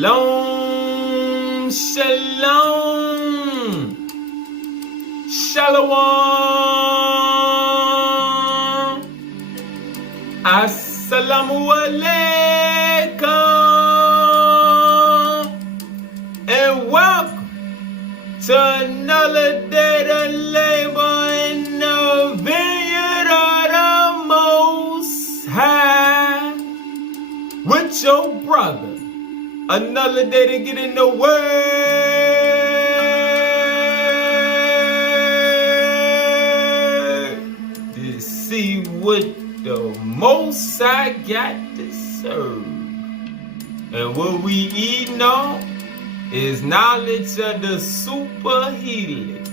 Shalom, shalom, shalom, assalamu alaikum, and welcome to another day to labor in the vineyard of the Most High with your brother. Another day to get in the Word to see what the Most High got to serve. And what we eating on is knowledge of the Superhelix,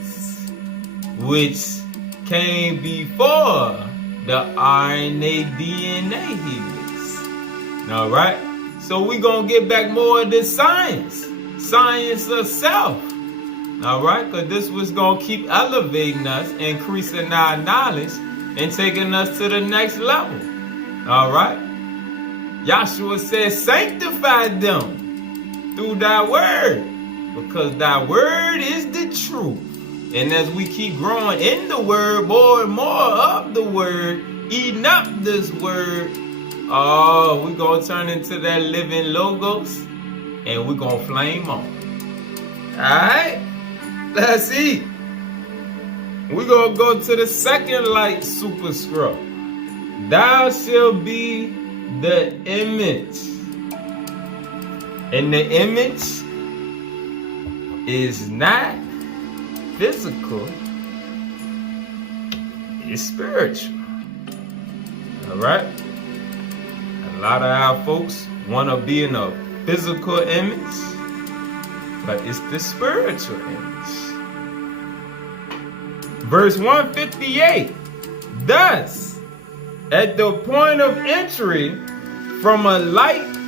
which came before the RNA DNA helix. Alright? So we're going to get back more of this science of self. Alright? Because this was going to keep elevating us, increasing our knowledge, and taking us to the next level. Alright? Yahshua says, sanctify them through thy word, because thy word is the truth. And as we keep growing in the word, more and more of the word, eating up this word, oh, we're going to turn into that living logos, and we're going to flame on. Alright? Let's eat. We're going to go to the second light super scroll. Thou shalt be the image. And the image is not physical, it's spiritual. Alright? A lot of our folks want to be in a physical image, but it's the spiritual image. Verse 158. Thus, at the point of entry from a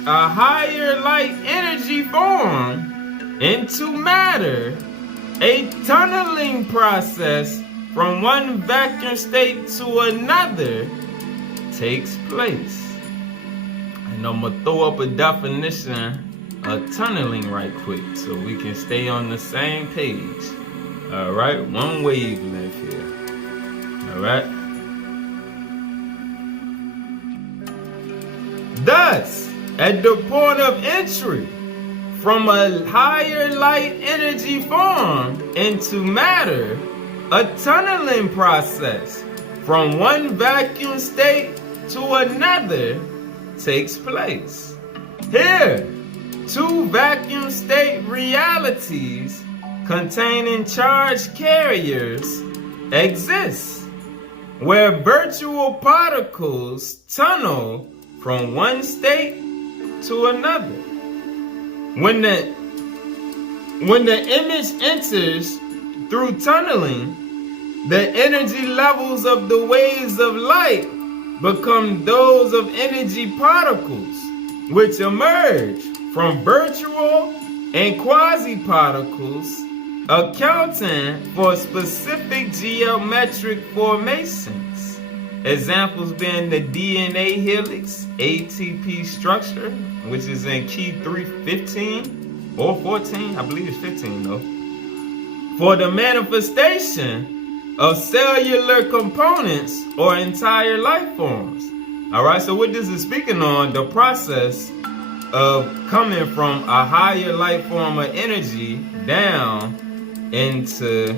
higher light energy form into matter, a tunneling process from one vacuum state to another takes place. And I'm going to throw up a definition of tunneling right quick so we can stay on the same page. Alright, one wavelength here. Alright. Thus, at the point of entry from a higher light energy form into matter, a tunneling process from one vacuum state to another takes place. Here, two vacuum state realities containing charged carriers exist, where virtual particles tunnel from one state to another. When the image enters through tunneling, the energy levels of the waves of light become those of energy particles, which emerge from virtual and quasi-particles, accounting for specific geometric formations. Examples being the DNA helix, ATP structure, which is in key 315 or 14, I believe it's 15 though, for the manifestation of cellular components or entire life forms. Alright, so what this is speaking on, the process of coming from a higher life form of energy down into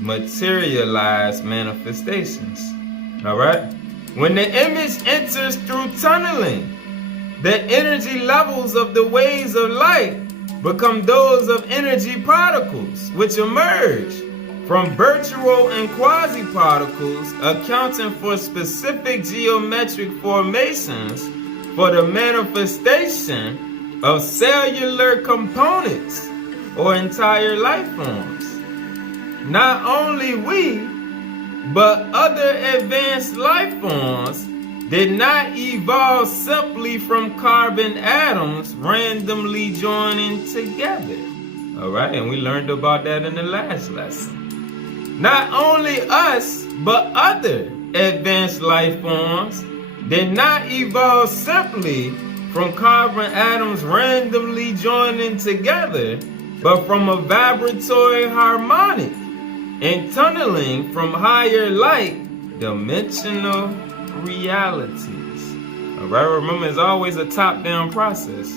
materialized manifestations. Alright? When the image enters through tunneling, the energy levels of the waves of light become those of energy particles, which emerge from virtual and quasi-particles, accounting for specific geometric formations for the manifestation of cellular components or entire life forms. Not only we, but other advanced life forms did not evolve simply from carbon atoms randomly joining together. Alright, and we learned about that in the last lesson. Not only us, but other advanced life forms did not evolve simply from carbon atoms randomly joining together, but from a vibratory harmonic and tunneling from higher light dimensional realities. Alright, remember it's always a top-down process,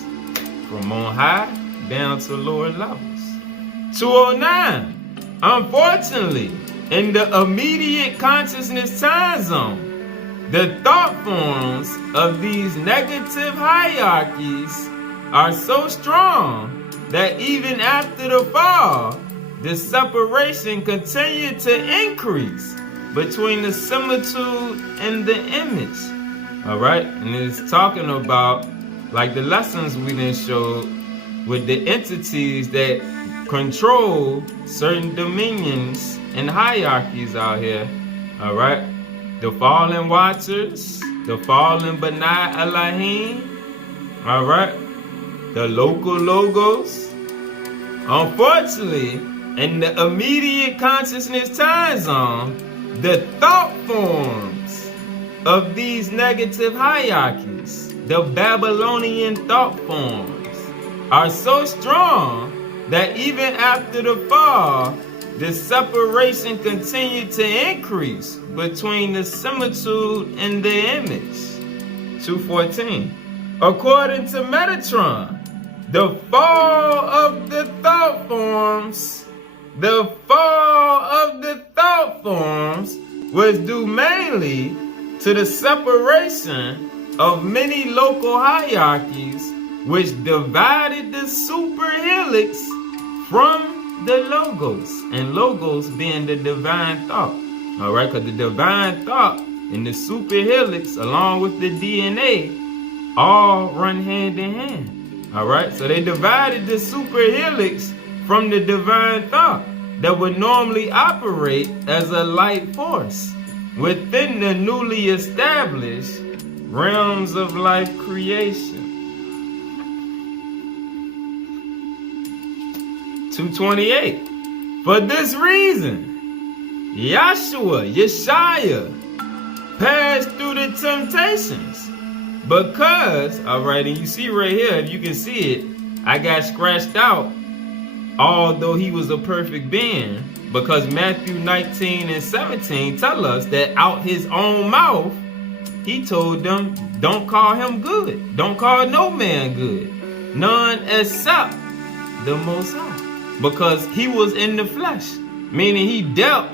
from on high down to lower levels. 209. Unfortunately, in the immediate consciousness time zone, the thought forms of these negative hierarchies are so strong that even after the fall, the separation continued to increase between the similitude and the image. Alright, and it's talking about like the lessons we done showed with the entities that control certain dominions and hierarchies out here. Alright, the fallen watchers, the fallen Benai Elohim, alright, the local logos. Unfortunately, in the immediate consciousness time zone, the thought forms of these negative hierarchies, the Babylonian thought forms, are so strong that even after the fall, the separation continued to increase between the similitude and the image. 214. According to Metatron, the fall of the thought forms, was due mainly to the separation of many local hierarchies which divided the superhelix from the logos, and logos being the divine thought. Alright, because the divine thought and the superhelix along with the DNA all run hand in hand. Alright, so they divided the superhelix from the divine thought that would normally operate as a light force within the newly established realms of life creation. 228. For this reason, Yeshaya passed through the temptations because, alright, and you see right here, if you can see it, I got scratched out, although he was a perfect being, because Matthew 19 and 17 tell us that out his own mouth, he told them, don't call him good. Don't call no man good. None except the Most High. Because he was in the flesh, meaning he dealt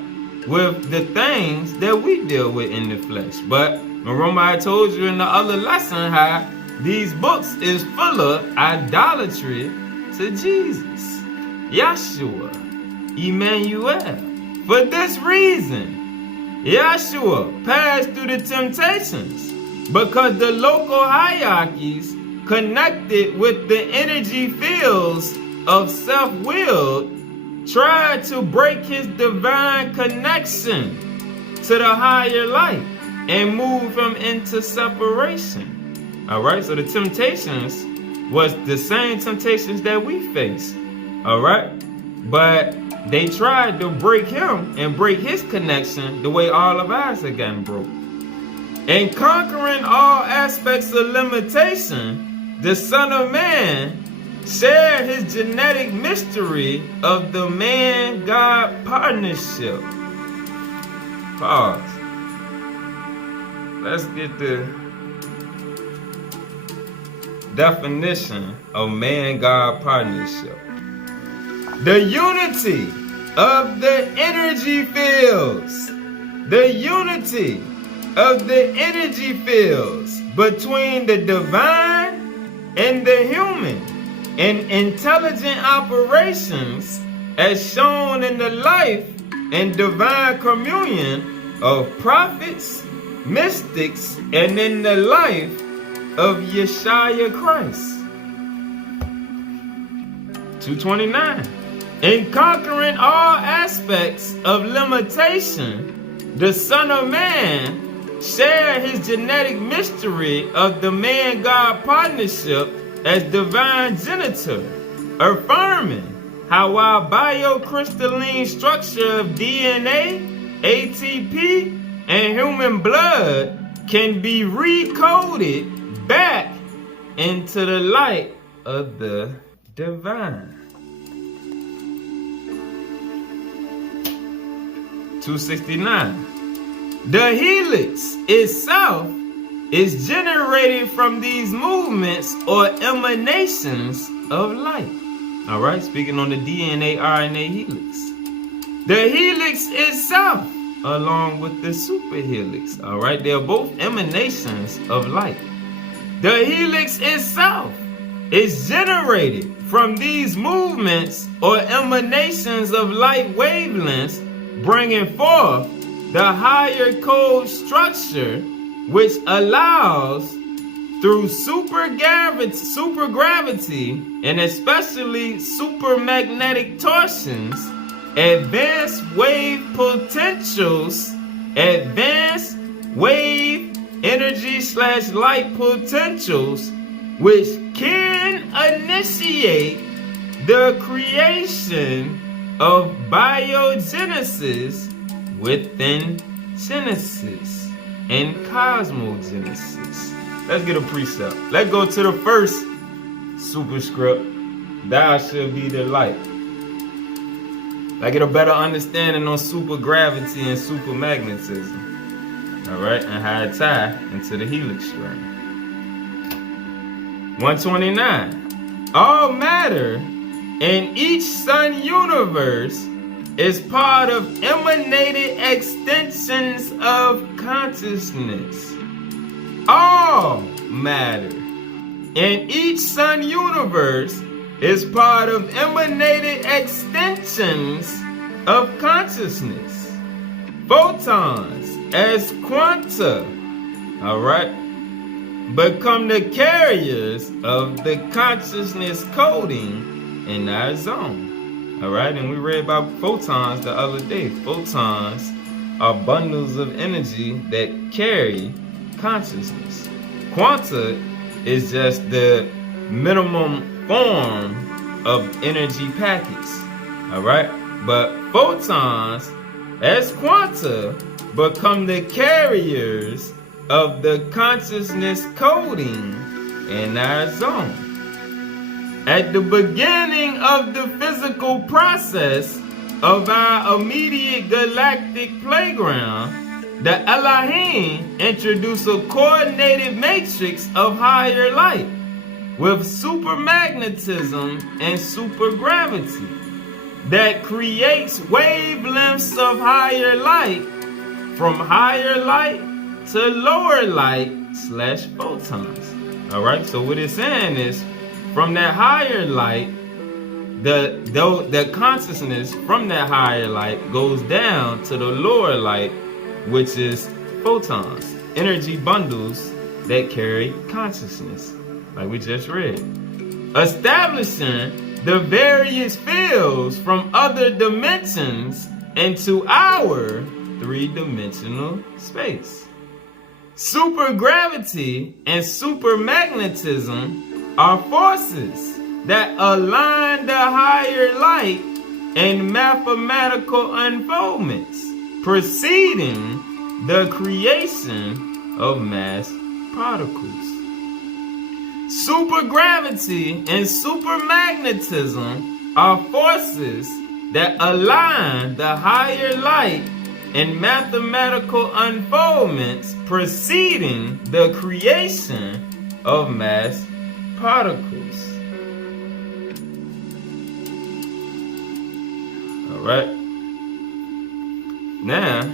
with the things that we deal with in the flesh. But remember I told you in the other lesson how these books is full of idolatry to Jesus, Yeshua, Emmanuel. For this reason, Yeshua passed through the temptations because the local hierarchies connected with the energy fields of self-will tried to break his divine connection to the higher light and move him into separation. Alright, so the temptations was the same temptations that we face. Alright, but they tried to break him and break his connection the way all of ours have gotten broke. In conquering all aspects of limitation, the Son of Man shared his genetic mystery of the man-God partnership. Pause. Let's get the definition of man-God partnership. The unity of the energy fields. The unity of the energy fields between the divine and the human in intelligent operations as shown in the life and divine communion of prophets, mystics, and in the life of Yeshua Christ. 229. In conquering all aspects of limitation, the Son of Man shared his genetic mystery of the man-God partnership as divine genitor, affirming how while biocrystalline structure of DNA, ATP, and human blood can be recoded back into the light of the divine. 269. The helix itself is generated from these movements or emanations of light. All right, speaking on the DNA RNA helix. The helix itself, along with the superhelix, all right, they're both emanations of light. The helix itself is generated from these movements or emanations of light wavelengths, bringing forth the higher code structure, which allows, through supergravity and especially supermagnetic torsions, advanced wave potentials, advanced wave energy/light potentials, which can initiate the creation of biogenesis within Genesis and cosmogenesis. Let's get a precept. Let's go to the first superscript. Thou shalt be the light. I get a better understanding on supergravity and supermagnetism. All right, and how it tie into the helix string. 129. All matter in each sun universe is part of emanated extensions of consciousness. All matter in each sun universe is part of emanated extensions of consciousness. Photons as quanta, all right, become the carriers of the consciousness coding in our zone. All right, and we read about photons the other day. Photons are bundles of energy that carry consciousness. Quanta is just the minimum form of energy packets. All right, but photons as quanta become the carriers of the consciousness coding in our zone. At the beginning of the physical process of our immediate galactic playground, the Elohim introduced a coordinated matrix of higher light with supermagnetism and supergravity that creates wavelengths of higher light, from higher light to lower light/photons. All right, so what it's saying is, from that higher light, the consciousness from that higher light goes down to the lower light, which is photons, energy bundles that carry consciousness, like we just read, establishing the various fields from other dimensions into our three-dimensional space. Supergravity and supermagnetism are forces that align the higher light in mathematical unfoldments, preceding the creation of mass particles. Supergravity and supermagnetism are forces that align the higher light in mathematical unfoldments, preceding the creation of mass particles. All right. Now,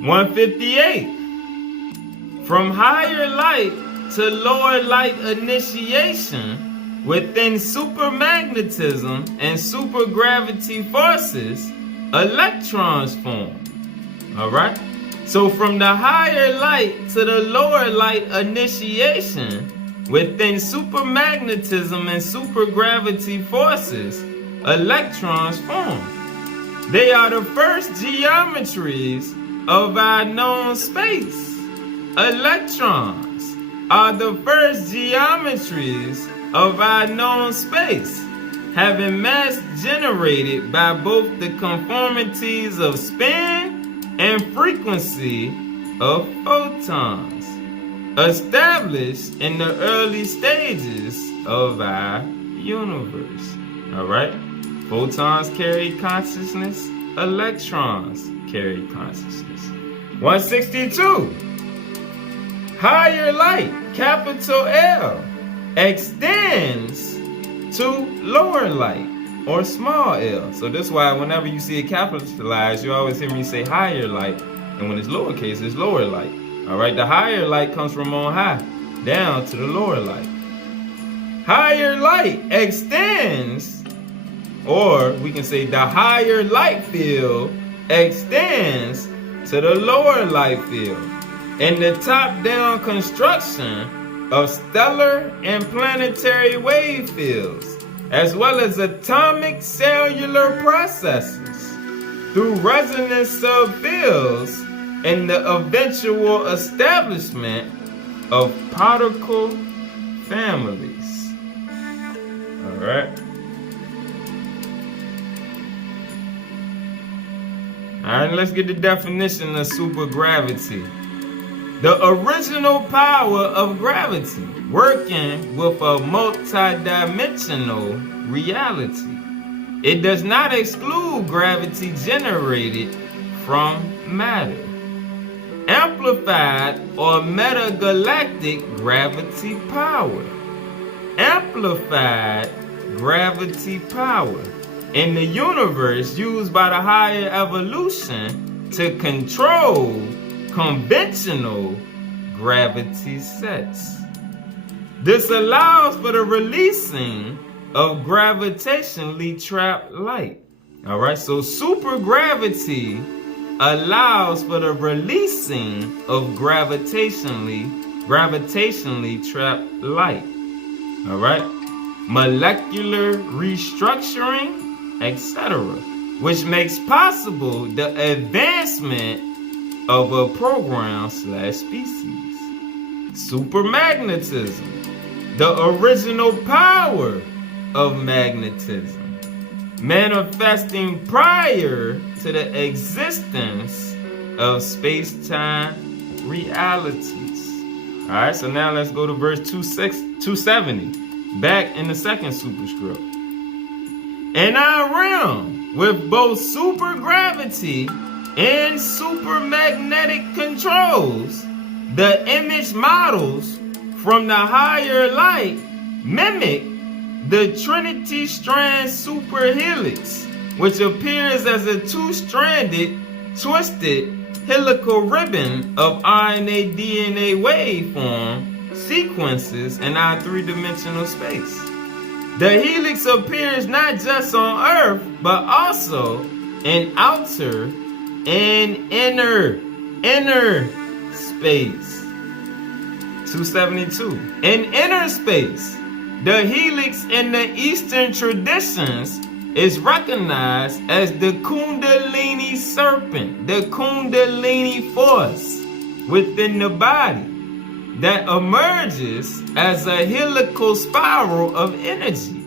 158. From higher light to lower light initiation within supermagnetism and supergravity forces, electrons form. All right. So from the higher light to the lower light initiation within supermagnetism and supergravity forces, electrons form. They are the first geometries of our known space. Electrons are the first geometries of our known space, having mass generated by both the conformities of spin and frequency of photons. established in the early stages of our universe. All right? Photons carry consciousness, electrons carry consciousness. 162. Higher light, capital L, extends to lower light, or small l. So that's why whenever you see it capitalized, you always hear me say higher light, and when it's lowercase, it's lower light. All right, the higher light comes from on high down to the lower light. Higher light extends, or we can say the higher light field extends to the lower light field. In the top-down construction of stellar and planetary wave fields, as well as atomic cellular processes, through resonance subfields, and the eventual establishment of particle families. All right. All right, let's get the definition of supergravity. The original power of gravity, working with a multidimensional reality. It does not exclude gravity generated from matter. Amplified or metagalactic gravity power. Amplified gravity power in the universe used by the higher evolution to control conventional gravity sets. This allows for the releasing of gravitationally trapped light. All right, so supergravity allows for the releasing of gravitationally trapped light. All right, molecular restructuring, etc., which makes possible the advancement of a program/species. Supermagnetism, the original power of magnetism, manifesting prior to the existence of space-time realities. All right, so now let's go to verse 270, back in the second superscript. In our realm, with both supergravity and supermagnetic controls, the image models from the higher light mimic the Trinity strand superhelix, which appears as a two-stranded, twisted helical ribbon of RNA DNA waveform sequences in our three-dimensional space. The helix appears not just on Earth, but also in outer and inner space. 272. In inner space, the helix in the Eastern traditions is recognized as the Kundalini serpent, the Kundalini force within the body that emerges as a helical spiral of energy.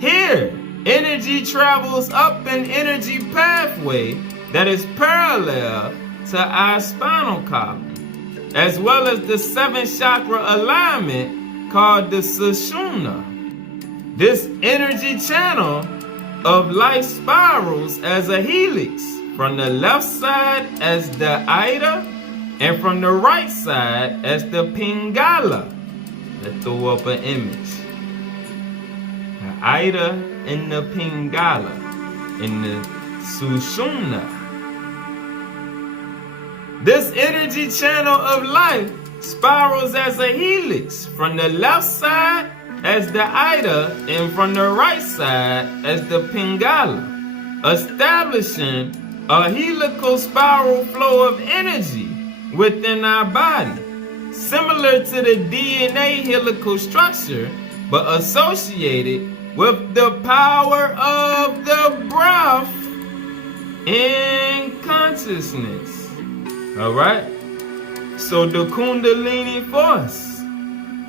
Here, energy travels up an energy pathway that is parallel to our spinal column, as well as the 7th chakra alignment called the Sushumna. This energy channel of life spirals as a helix, from the left side as the Ida, and from the right side as the Pingala. Let's throw up an image. The Ida and the Pingala in the Sushumna. This energy channel of life spirals as a helix, from the left side as the Ida and from the right side as the Pingala, establishing a helical spiral flow of energy within our body, similar to the DNA helical structure, but associated with the power of the breath in consciousness. All right? So the Kundalini force,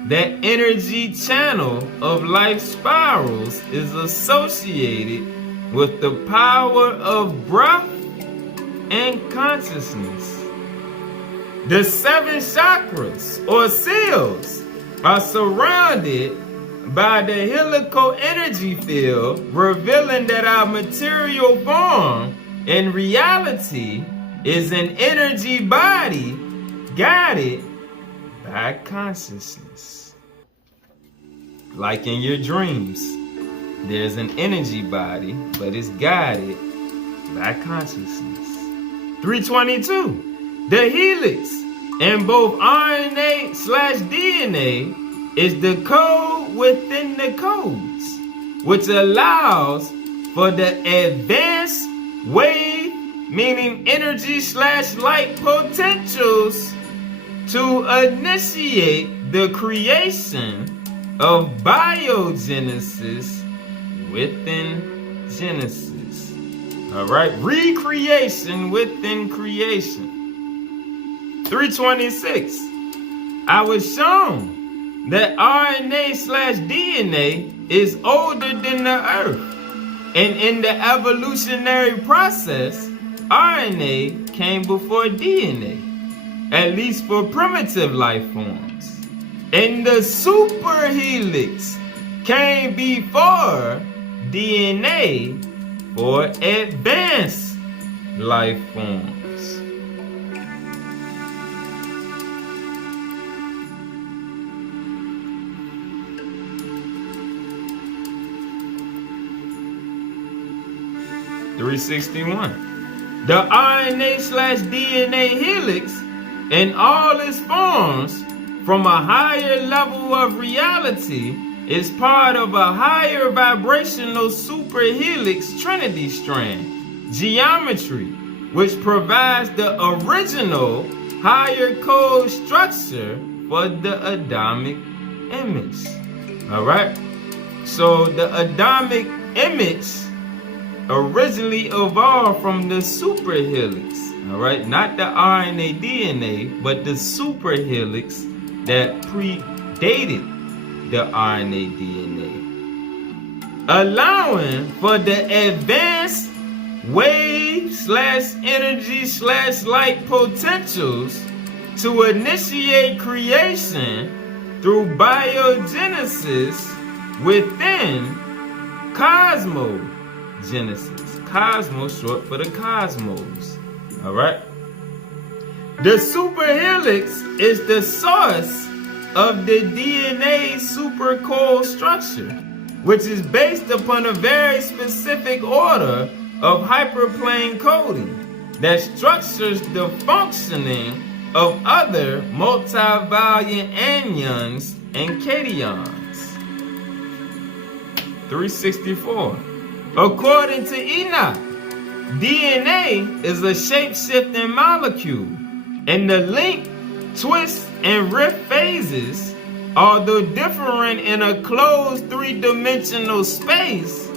that energy channel of life spirals, is associated with the power of breath and consciousness. The 7 chakras or seals are surrounded by the helical energy field, revealing that our material form in reality is an energy body guided by consciousness. Like in your dreams, there's an energy body, but it's guided by consciousness. 322. The helix in both RNA/DNA is the code within the codes, which allows for the advanced wave, meaning energy/light potentials, to initiate the creation of biogenesis within Genesis. All right, recreation within creation. 326. I was shown that RNA/DNA is older than the Earth. And in the evolutionary process, RNA came before DNA, at least for primitive life forms. And the superhelix came before DNA for advanced life forms. (361) The RNA/DNA helix in all its forms from a higher level of reality is part of a higher vibrational superhelix trinity strand geometry, which provides the original higher code structure for the Adamic image. All right, so the Adamic image originally evolved from the superhelix. All right, not the RNA DNA, but the superhelix that predated the RNA DNA, allowing for the advanced wave/energy/light potentials to initiate creation through biogenesis within cosmogenesis. Cosmos short for the cosmos. All right. The superhelix is the source of the DNA supercode structure, which is based upon a very specific order of hyperplane coding that structures the functioning of other multivalent anions and cations. 364. According to Enoch, DNA is a shape-shifting molecule, and the link, twist, and rift phases, although different in a closed three-dimensional space,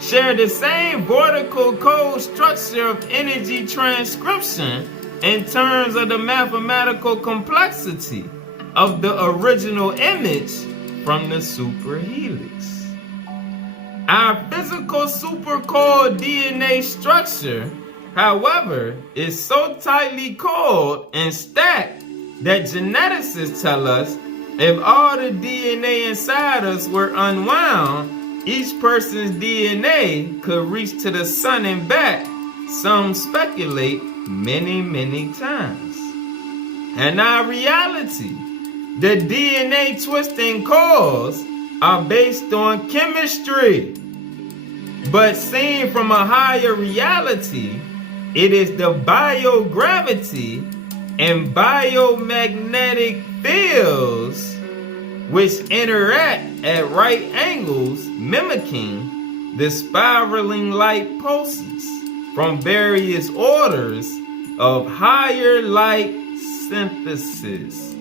share the same vertical code structure of energy transcription in terms of the mathematical complexity of the original image from the superhelix. Our physical supercode DNA structure, however, is so tightly coiled and stacked that geneticists tell us if all the DNA inside us were unwound, each person's DNA could reach to the sun and back, some speculate many times. In our reality, the DNA twisting coils are based on chemistry. But seen from a higher reality, it is the biogravity and biomagnetic fields which interact at right angles, mimicking the spiraling light pulses from various orders of higher light synthesis.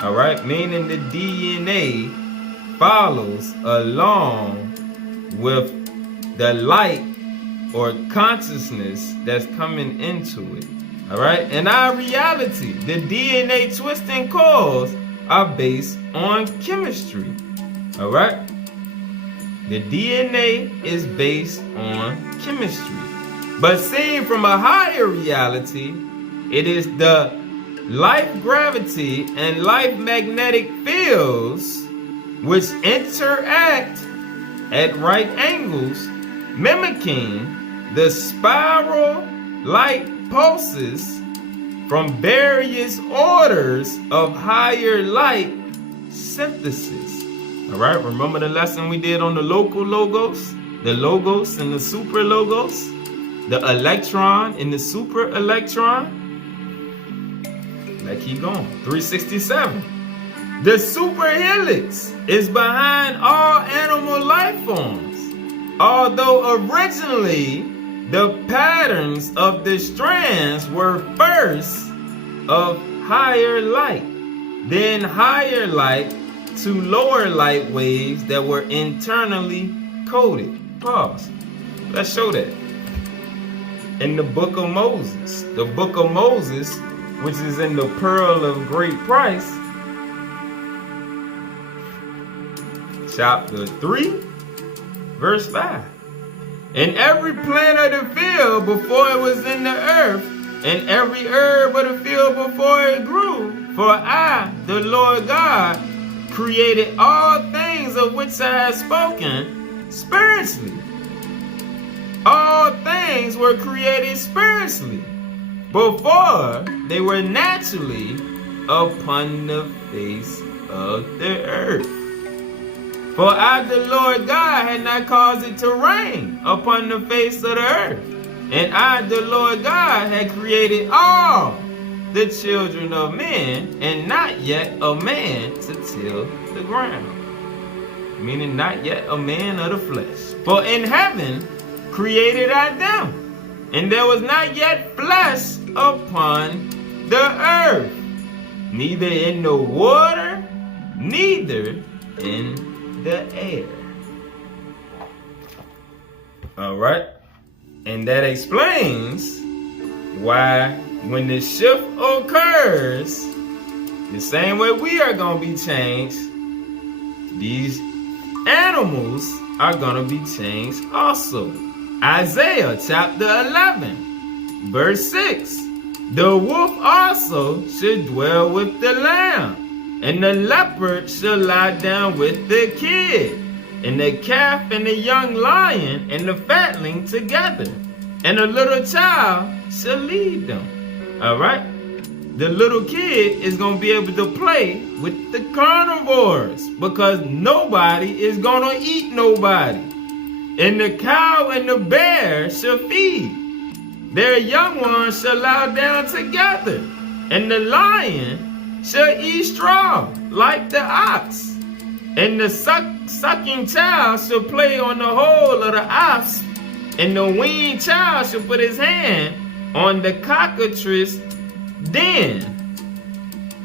All right, meaning the DNA follows along with the light or consciousness that's coming into it. All right, in our reality, the DNA twisting coils are based on chemistry. All right, the DNA is based on chemistry, but seen from a higher reality, it is the life gravity and life magnetic fields, which interact at right angles, mimicking the spiral light pulses from various orders of higher light synthesis. All right, remember the lesson we did on the local logos, the logos and the super logos, the electron and the super electron? Let's keep going. 367. The superhelix is behind all animal life forms. Although originally the patterns of the strands were first of higher light, then higher light to lower light waves that were internally coded. Pause. Let's show that. In the book of Moses, which is in the Pearl of Great Price, chapter 3, verse 5. And every plant of the field before it was in the earth, and every herb of the field before it grew, for I, the Lord God, created all things of which I have spoken spiritually. All things were created spiritually before they were naturally upon the face of the earth. For I, the Lord God, had not caused it to rain upon the face of the earth. And I, the Lord God, had created all the children of men, and not yet a man to till the ground. Meaning not yet a man of the flesh. For in heaven created I them, and there was not yet flesh upon the earth, neither in the water, neither in the air. All right, and that explains why when the shift occurs, the same way we are going to be changed, these animals are going to be changed also. Isaiah chapter 11, verse 6. The wolf also should dwell with the lamb, and the leopard shall lie down with the kid, and the calf and the young lion and the fatling together, and a little child shall lead them. All right? The little kid is going to be able to play with the carnivores because nobody is going to eat nobody. And the cow and the bear shall feed. Their young ones shall lie down together, and the lion shall eat straw like the ox, and the sucking child shall play on the hole of the ox, and the weaned child shall put his hand on the cockatrice den.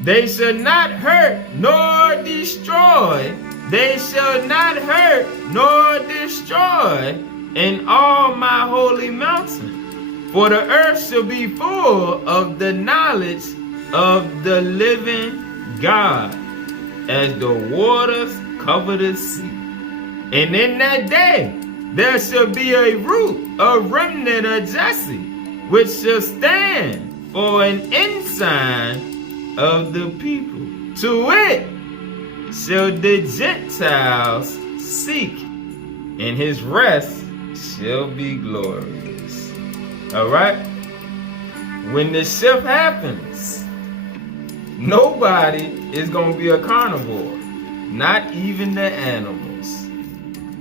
They shall not hurt nor destroy. They shall not hurt nor destroy in all my holy mountain. For the earth shall be full of the knowledge of the living God, as the waters cover the sea. And in that day there shall be a root, a remnant of Jesse, which shall stand for an ensign of the people. To it shall the Gentiles seek, and his rest shall be glorious. All right? When the shift happens, nobody is going to be a carnivore, not even the animals.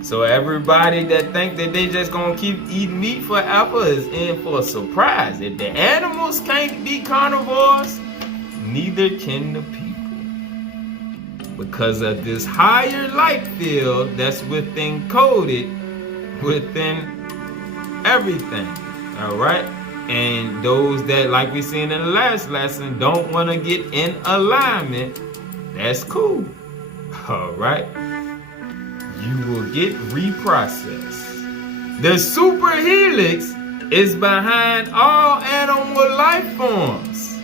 So everybody that think that they just going to keep eating meat forever is in for a surprise. If the animals can't be carnivores, neither can the people. Because of this higher light field that's within coded within everything. All right? And those that, like we seen in the last lesson, don't want to get in alignment, that's cool. All right? You will get reprocessed. The superhelix is behind all animal life forms.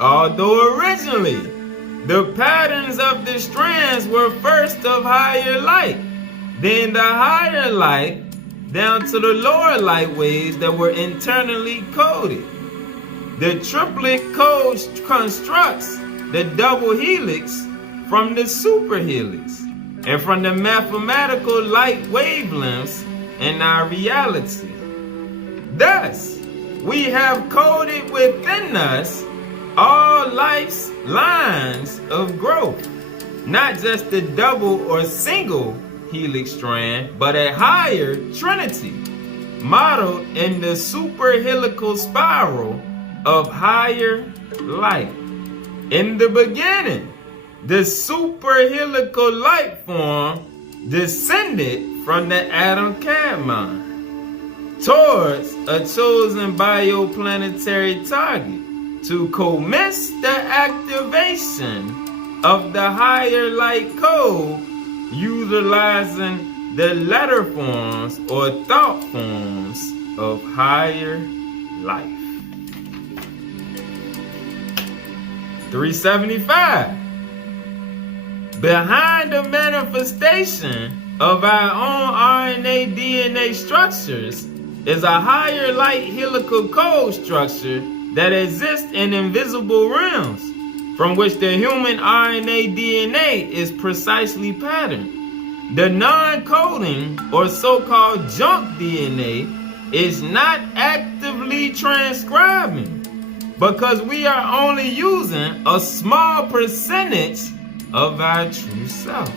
Although originally, the patterns of the strands were first of higher light, then the higher light down to the lower light waves that were internally coded. The triplet code constructs the double helix from the superhelix and from the mathematical light wavelengths in our reality. Thus, we have coded within us all life's lines of growth, not just the double or single helix strand, but a higher trinity, modeled in the superhelical spiral of higher light. In the beginning, the superhelical light form descended from the atom cadmon towards a chosen bioplanetary target to commence the activation of the higher light code, utilizing the letter forms or thought forms of higher life. 375. Behind the manifestation of our own RNA DNA structures is a higher light helical code structure that exists in invisible realms, from which the human RNA DNA is precisely patterned. The non-coding or so-called junk DNA is not actively transcribing because we are only using a small percentage of our true self.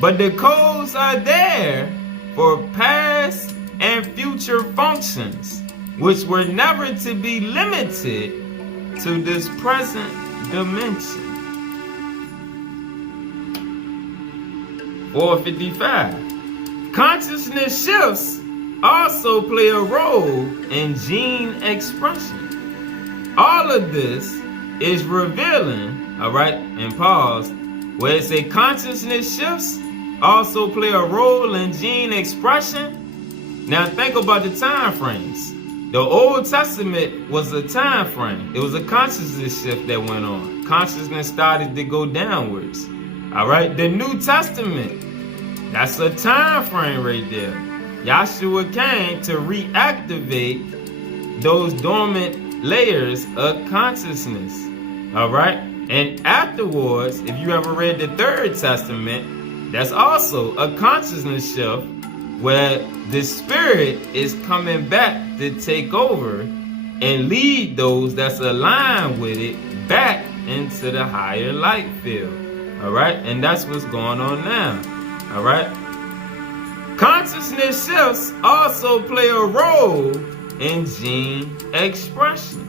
But the codes are there for past and future functions, which were never to be limited to this present dimension. 455. Consciousness shifts also play a role in gene expression. All of this is revealing, alright, and pause, where it say consciousness shifts also play a role in gene expression. Now think about the time frames. The Old Testament was a time frame. It was a consciousness shift that went on. Consciousness started to go downwards. Alright, the New Testament, that's a time frame right there. Yahshua came to reactivate those dormant layers of consciousness. Alright? And afterwards, if you ever read the Third Testament, that's also a consciousness shift where the spirit is coming back to take over and lead those that's aligned with it back into the higher light field. Alright? And that's what's going on now. Alright? Consciousness shifts also play a role in gene expression.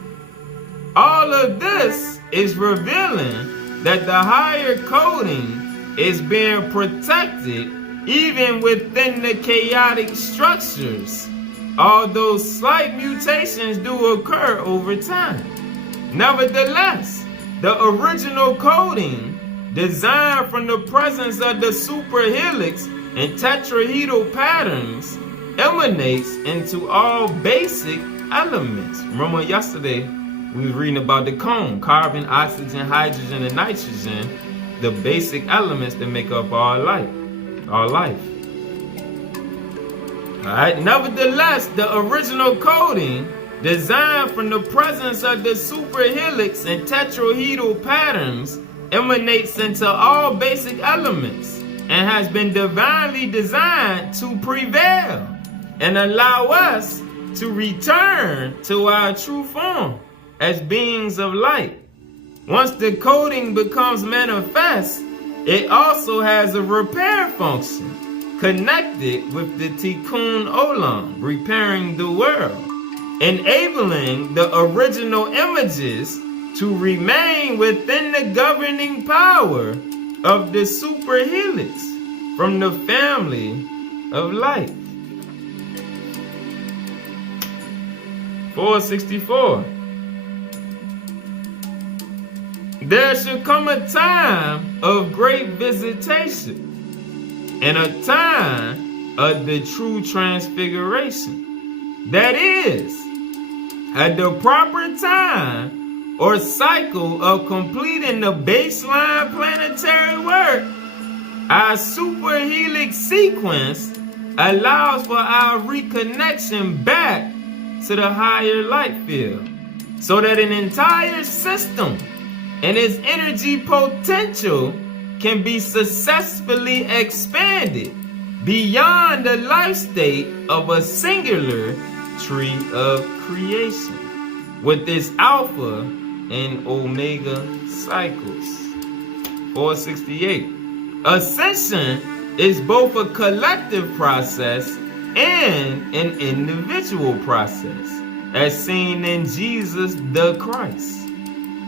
All of this is revealing that the higher coding is being protected even within the chaotic structures, although slight mutations do occur over time. Nevertheless, the original coding, designed from the presence of the superhelix and tetrahedral patterns, emanates into all basic elements. Remember yesterday we were reading about the cone, carbon, oxygen, hydrogen, and nitrogen, the basic elements that make up our life. Alright, nevertheless, the original coding, designed from the presence of the superhelix and tetrahedral patterns, emanates into all basic elements and has been divinely designed to prevail and allow us to return to our true form as beings of light. Once the coding becomes manifest, it also has a repair function connected with the Tikkun Olam, repairing the world, enabling the original images to remain within the governing power of the superhelix from the family of light. 464. There shall come a time of great visitation and a time of the true transfiguration. That is, at the proper time or cycle of completing the baseline planetary work, our superhelix sequence allows for our reconnection back to the higher light field, so that an entire system and its energy potential can be successfully expanded beyond the life state of a singular tree of creation with its alpha and omega cycles. 468. Ascension is both a collective process and an individual process, as seen in Jesus the Christ.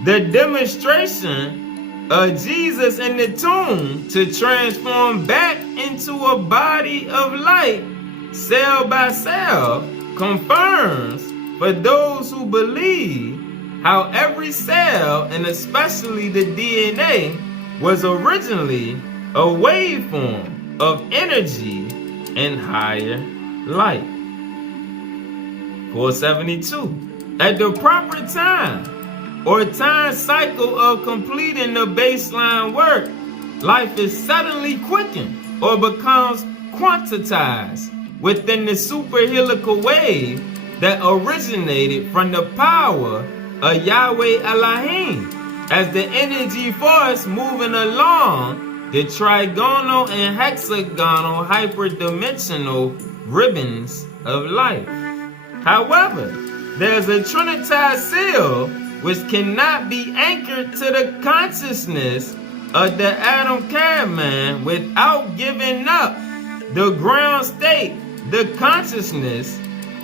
The demonstration of Jesus in the tomb to transform back into a body of light, cell by cell, confirms for those who believe how every cell, and especially the DNA, was originally a waveform of energy and higher light. 472. At the proper time, or time cycle of completing the baseline work, life is suddenly quickened or becomes quantized within the superhelical wave that originated from the power of Yahweh Elohim as the energy force moving along the trigonal and hexagonal hyperdimensional ribbons of life. However, there's a trinitized seal which cannot be anchored to the consciousness of the Adam caveman without giving up the ground state, the consciousness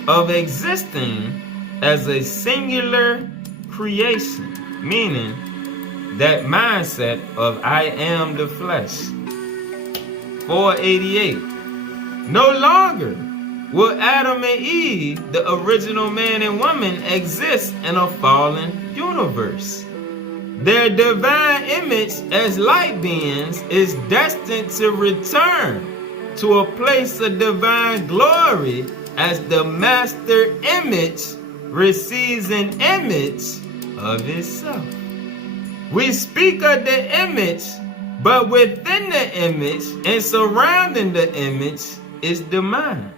of existing as a singular creation, meaning that mindset of I am the flesh. 488. No longer will Adam and Eve, the original man and woman, exist in a fallen universe. Their divine image as light beings is destined to return to a place of divine glory as the master image receives an image of itself. We speak of the image, but within the image and surrounding the image is the mind.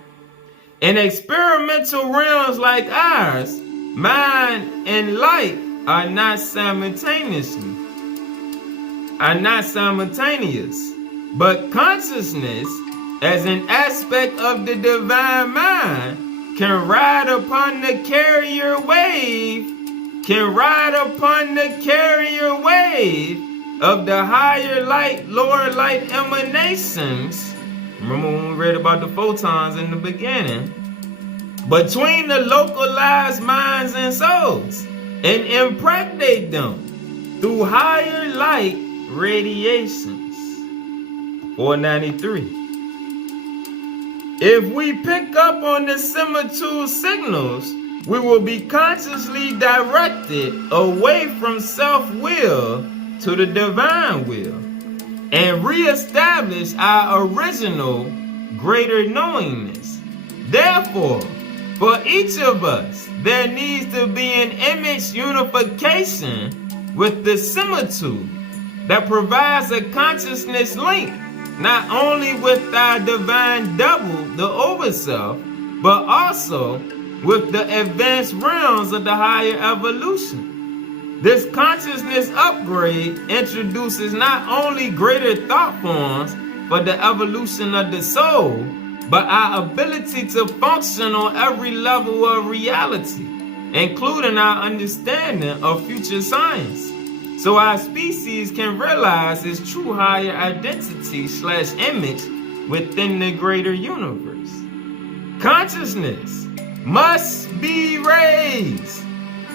In experimental realms like ours, mind and light are not simultaneous, but consciousness as an aspect of the divine mind can ride upon the carrier wave, of the higher light, lower light emanations. Remember when we read about the photons in the beginning? Between the localized minds and souls, and impregnate them through higher light radiations. 493. If we pick up on the similitude signals, we will be consciously directed away from self-will to the divine will and reestablish our original greater knowingness. Therefore, for each of us, there needs to be an image unification with the similitude that provides a consciousness link, not only with our divine double, the overself, but also with the advanced realms of the higher evolution. This consciousness upgrade introduces not only greater thought forms for the evolution of the soul, but our ability to function on every level of reality, including our understanding of future science, so our species can realize its true higher identity/image within the greater universe. Consciousness must be raised.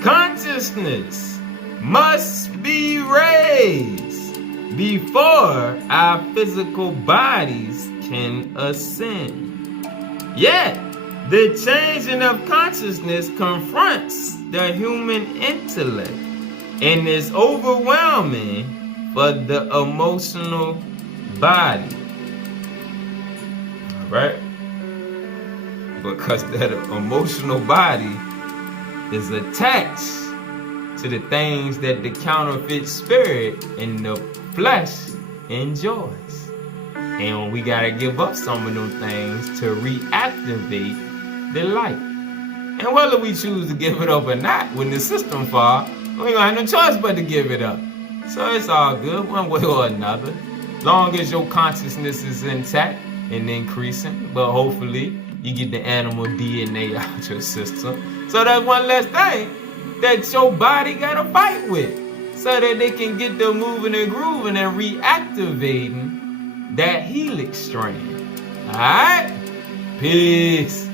Consciousness must be raised before our physical bodies can ascend. Yet, the changing of consciousness confronts the human intellect and is overwhelming for the emotional body. Right? Because that emotional body is attached to the things that the counterfeit spirit in the flesh enjoys. And we gotta give up some of them things to reactivate the light. And whether we choose to give it up or not, when the system fall, we ain't gonna have no choice but to give it up. So it's all good, one way or another. Long as your consciousness is intact and increasing, but hopefully you get the animal DNA out your system. So that's one less thing that your body gotta fight with, so that they can get the moving and grooving and reactivating that helix strand. Alright? Peace.